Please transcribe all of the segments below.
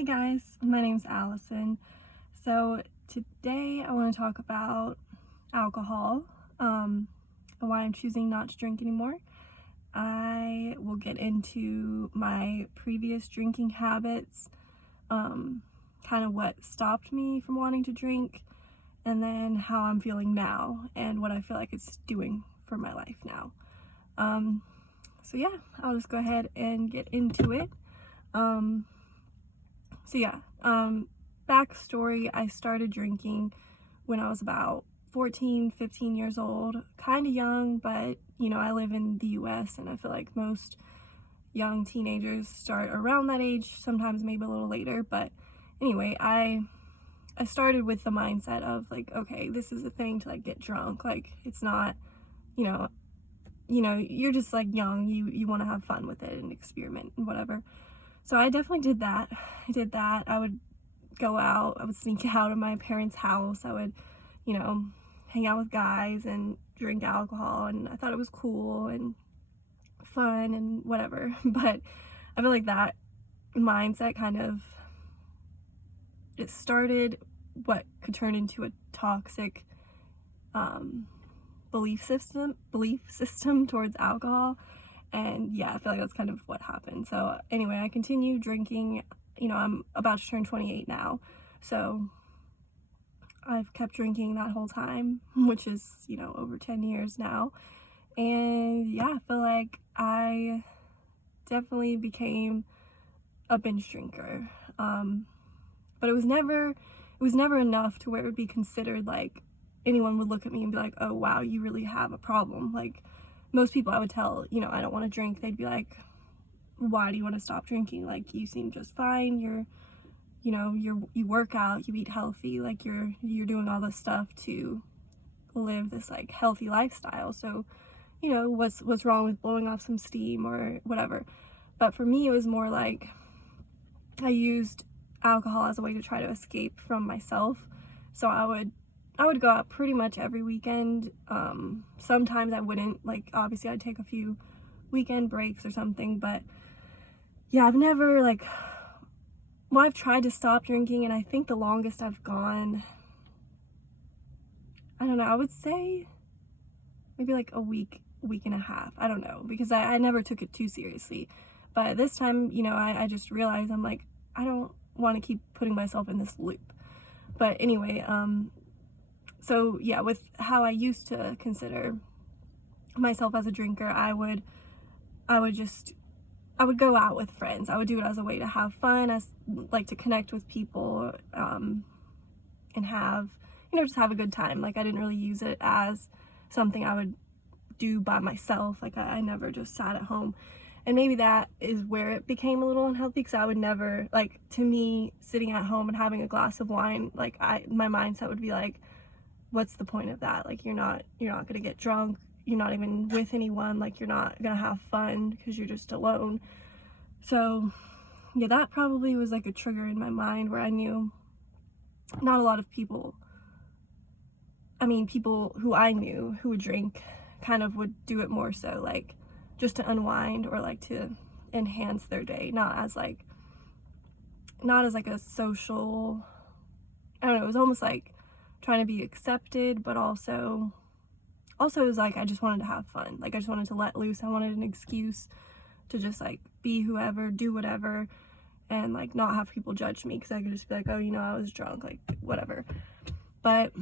Hey guys, my name's Allison. So today I want to talk about alcohol, and why I'm choosing not to drink anymore. I will get into my previous drinking habits, kind of what stopped me from wanting to drink, and then how I'm feeling now and what I feel like it's doing for my life now. So yeah, I'll just go ahead and get into it. So yeah, backstory, I started drinking when I was about 14, 15 years old, kind of young, but I live in the US and I feel like most young teenagers start around that age, sometimes maybe a little later, but anyway, I started with the mindset of like, okay, this is a thing to like get drunk, like it's not, you know, you're just like young, you want to have fun with it and experiment and whatever. So I definitely did that. I would go out, I would sneak out of my parents' house, I would, hang out with guys and drink alcohol, and I thought it was cool and fun and whatever. But I feel like that mindset kind of, it started what could turn into a toxic belief system towards alcohol. And yeah, I feel like that's kind of what happened. So anyway, I continued drinking. I'm about to turn 28 now, so I've kept drinking that whole time, which is, over 10 years now. And yeah, I feel like I definitely became a binge drinker. But it was never enough to where it would be considered like anyone would look at me and be like, oh wow, you really have a problem. Like most people I would tell, I don't want to drink, they'd be like, why do you want to stop drinking? Like you seem just fine, you work out, you eat healthy, like you're doing all this stuff to live this like healthy lifestyle. So, what's wrong with blowing off some steam or whatever. But for me it was more like I used alcohol as a way to try to escape from myself. So I would go out pretty much every weekend. Sometimes I wouldn't, like obviously I'd take a few weekend breaks or something, but yeah, I've never I've tried to stop drinking, and I think the longest I've gone, I don't know, I would say maybe like a week and a half. I don't know, because I never took it too seriously. But this time, I just realized I'm like, I don't want to keep putting myself in this loop. But anyway, so yeah, with how I used to consider myself as a drinker, I would go out with friends. I would do it as a way to have fun, as like to connect with people, and have, just have a good time. Like I didn't really use it as something I would do by myself. Like I never just sat at home. And maybe that is where it became a little unhealthy, because I would never, like, to me, sitting at home and having a glass of wine, like my mindset would be like, what's the point of that? Like you're not gonna get drunk, you're not even with anyone, like you're not gonna have fun because you're just alone. So yeah, that probably was like a trigger in my mind where I knew not a lot of people, people who I knew who would drink kind of would do it more so like just to unwind or like to enhance their day, not as like a social, I don't know, it was almost like trying to be accepted, but also it was like I just wanted to have fun. Like I just wanted to let loose. I wanted an excuse to just like be whoever, do whatever, and like not have people judge me, because I could just be like, oh, I was drunk, like whatever. But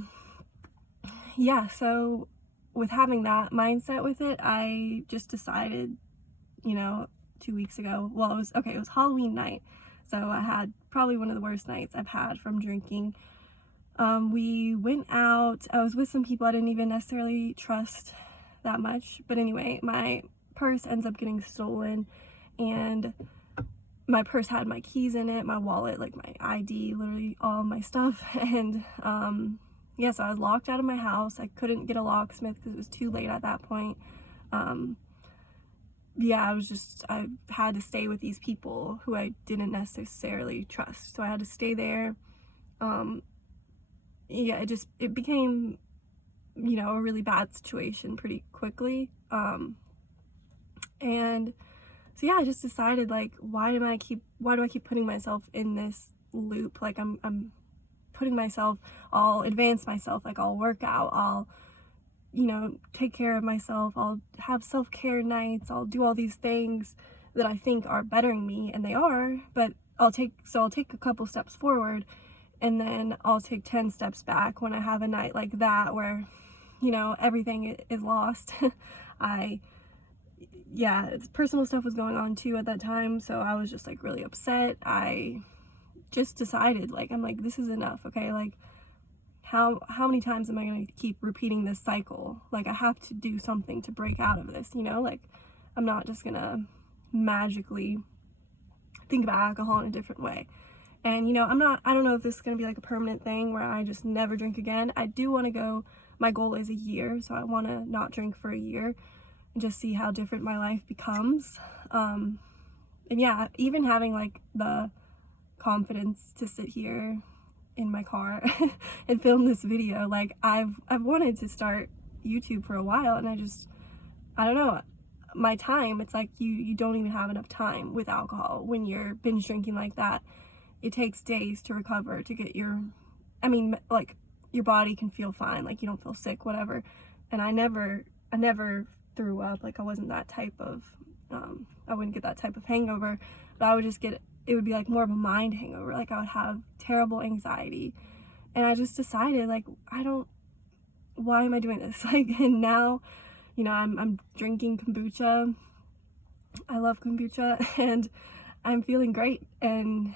yeah, so with having that mindset with it, I just decided, 2 weeks ago, well, it was Halloween night, so I had probably one of the worst nights I've had from drinking. We went out, I was with some people I didn't even necessarily trust that much, but anyway, my purse ends up getting stolen, and my purse had my keys in it, my wallet, like my ID, literally all of my stuff. And yeah, so I was locked out of my house. I couldn't get a locksmith because it was too late at that point. Yeah, I had to stay with these people who I didn't necessarily trust, so I had to stay there. Yeah, it became, a really bad situation pretty quickly. And So yeah, I just decided, like, why do I keep putting myself in this loop? Like, I'm putting myself, I'll advance myself, like I'll work out, I'll, take care of myself, I'll have self-care nights, I'll do all these things that I think are bettering me, and they are, but I'll take a couple steps forward, and then I'll take 10 steps back when I have a night like that where, everything is lost. I personal stuff was going on too at that time, so I was just like really upset. I just decided, like, I'm like, this is enough, okay? Like, how many times am I going to keep repeating this cycle? Like, I have to do something to break out of this, like, I'm not just gonna magically think about alcohol in a different way. And I don't know if this is gonna be like a permanent thing where I just never drink again. I do want to go, my goal is a year, so I want to not drink for a year and just see how different my life becomes. And yeah, even having like the confidence to sit here in my car and film this video, like I've wanted to start YouTube for a while, and I don't know, my time, it's like you don't even have enough time with alcohol when you're binge drinking like that. It takes days to recover, to get like your body can feel fine, like you don't feel sick, whatever. And I never threw up, like I wasn't that type of I wouldn't get that type of hangover, but I would just get, it would be like more of a mind hangover, like I would have terrible anxiety. And I just decided, like, why am I doing this? Like, and now, I'm drinking kombucha. I love kombucha, and I'm feeling great. And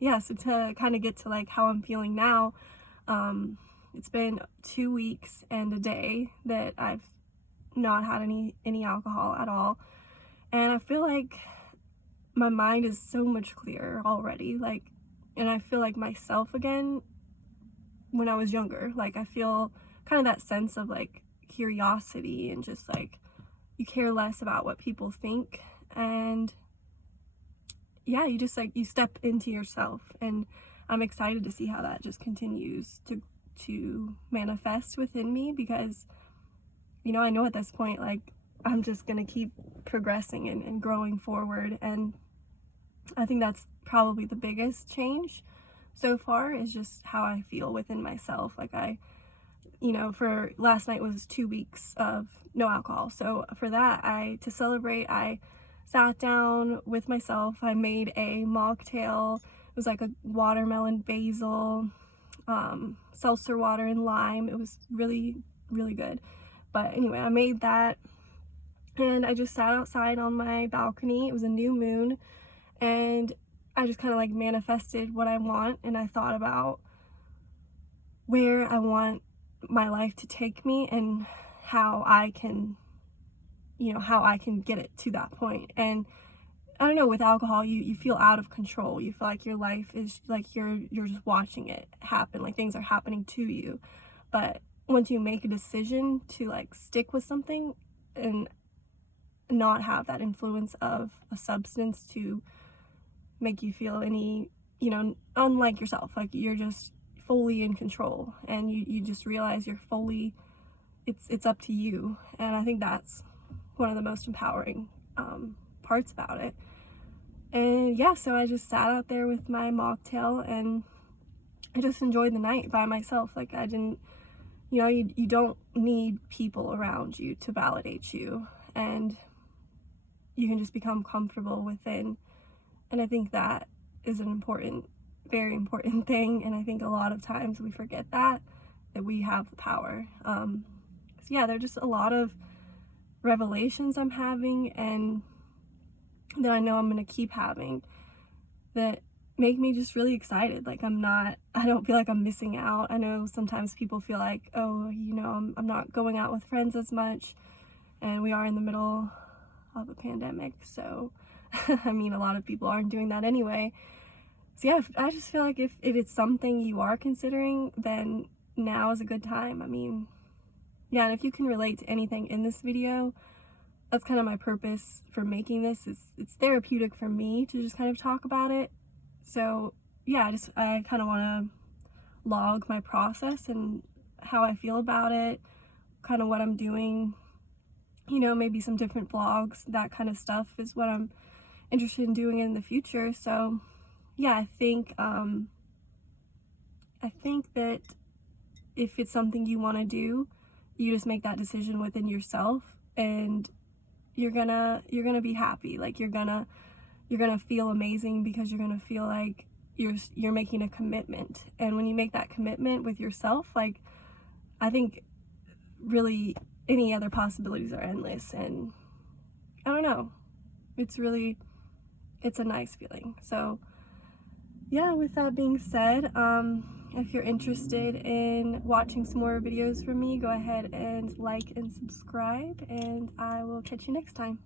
yeah, so to kind of get to like how I'm feeling now, it's been 2 weeks and a day that I've not had any alcohol at all, and I feel like my mind is so much clearer already, like, and I feel like myself again when I was younger. Like, I feel kind of that sense of like curiosity, and just like you care less about what people think, and yeah, you just like, you step into yourself. And I'm excited to see how that just continues to manifest within me, because I know at this point, like, I'm just gonna keep progressing and growing forward. And I think that's probably the biggest change so far, is just how I feel within myself. Like, for last night was 2 weeks of no alcohol, so for that, to celebrate, I sat down with myself. I made a mocktail. It was like a watermelon basil seltzer water and lime. It was really, really good. But anyway, I made that, and I just sat outside on my balcony. It was a new moon, and I just kind of like manifested what I want, and I thought about where I want my life to take me, and how I can get it to that point. And I don't know, with alcohol, you feel out of control. You feel like your life is like you're just watching it happen, like things are happening to you. But once you make a decision to like stick with something and not have that influence of a substance to make you feel any, unlike yourself, like you're just fully in control, and you just realize you're fully, it's up to you. And I think that's one of the most empowering parts about it. And yeah, so I just sat out there with my mocktail, and I just enjoyed the night by myself. Like, I didn't, you don't need people around you to validate you, and you can just become comfortable within. And I think that is an important, very important thing. And I think a lot of times we forget that we have the power. So yeah, there are just a lot of revelations I'm having, and that I know I'm going to keep having, that make me just really excited. Like, I don't feel like I'm missing out. I know sometimes people feel like, oh, I'm not going out with friends as much, and we are in the middle of a pandemic, so I mean, a lot of people aren't doing that anyway. So yeah, I just feel like if it is something you are considering, then now is a good time. I mean, yeah, and if you can relate to anything in this video, that's kind of my purpose for making this. It's therapeutic for me to just kind of talk about it. So yeah, I kind of want to log my process and how I feel about it, kind of what I'm doing, maybe some different vlogs, that kind of stuff is what I'm interested in doing it in the future. So yeah, I think that if it's something you want to do, you just make that decision within yourself, and you're gonna be happy. Like you're gonna feel amazing, because you're gonna feel like you're making a commitment. And when you make that commitment with yourself, like, I think really any other possibilities are endless. And I don't know, it's a nice feeling. So yeah, with that being said, if you're interested in watching some more videos from me, go ahead and like and subscribe, and I will catch you next time.